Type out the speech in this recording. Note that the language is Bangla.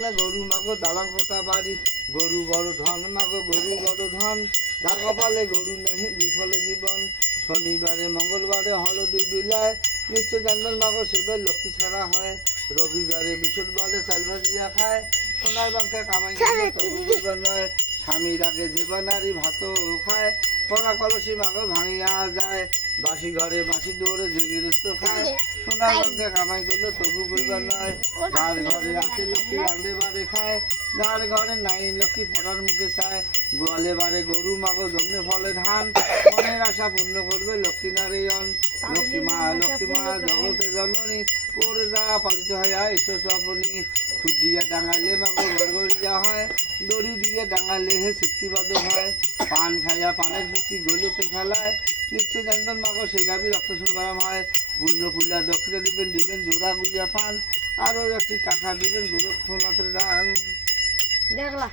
গরু মাগো দালান কোটা বাড়ি, গরু বড় ধন মাগো গরু বড় ধন, যার কপালে গরু নেই বিফলে জীবন। শনিবারে মঙ্গলবারে হলদি বিলায়, নিশ্চয় জানবেন মাগো সেবে লক্ষ্মী ছাড়া হয়। রবিবারে বৃহস্পতিবারে চাল ভাজিয়া খায়, সোনার বাংকা কামাই তবু নয়। স্বামীর আগে যেবা নারী ভাতও খায়, পরা কলসি মাগো ভাঙিয়া যায়। বাসি ঘরে বাসি দৌড়ে যে গৃহস্থ খায়, সোনার বাংকা কামাই করলো তবু বলবার নয়। যার ঘরে আছে লক্ষ্মী রাঁধে বাড়ে খায়, যার ঘরে নাই লক্ষ্মী পড়ার মুখে চায়। গোয়ালে বাড়ে গরু মাগো জমনে ফলে ধান, মনের আশা পূর্ণ করবে লক্ষ্মী নারায়ণ। লক্ষ্মী মা জগতে জননী, পরে যা পালিত হয় ঈশ্বর স্বপনী। খুদ দিয়ে ডাঙালে মাগো গড়গড়িয়া হয়, দড়ি দিয়ে ডাঙালে হে চুক্তিবাদ হয়। পান খাইয়া পানের পিছি গলুতে ফেলায়, নিশ্চয় জানবেন মাগো সে গাভী রক্ত শুনবারাম হয়। পূর্ণ ফুলিয়া দক্ষিণে দিবেন জোড়া গুলিয়া পান, আরও একটি টাকা দিবেন গোরক্ষনাথের দান। দেখলা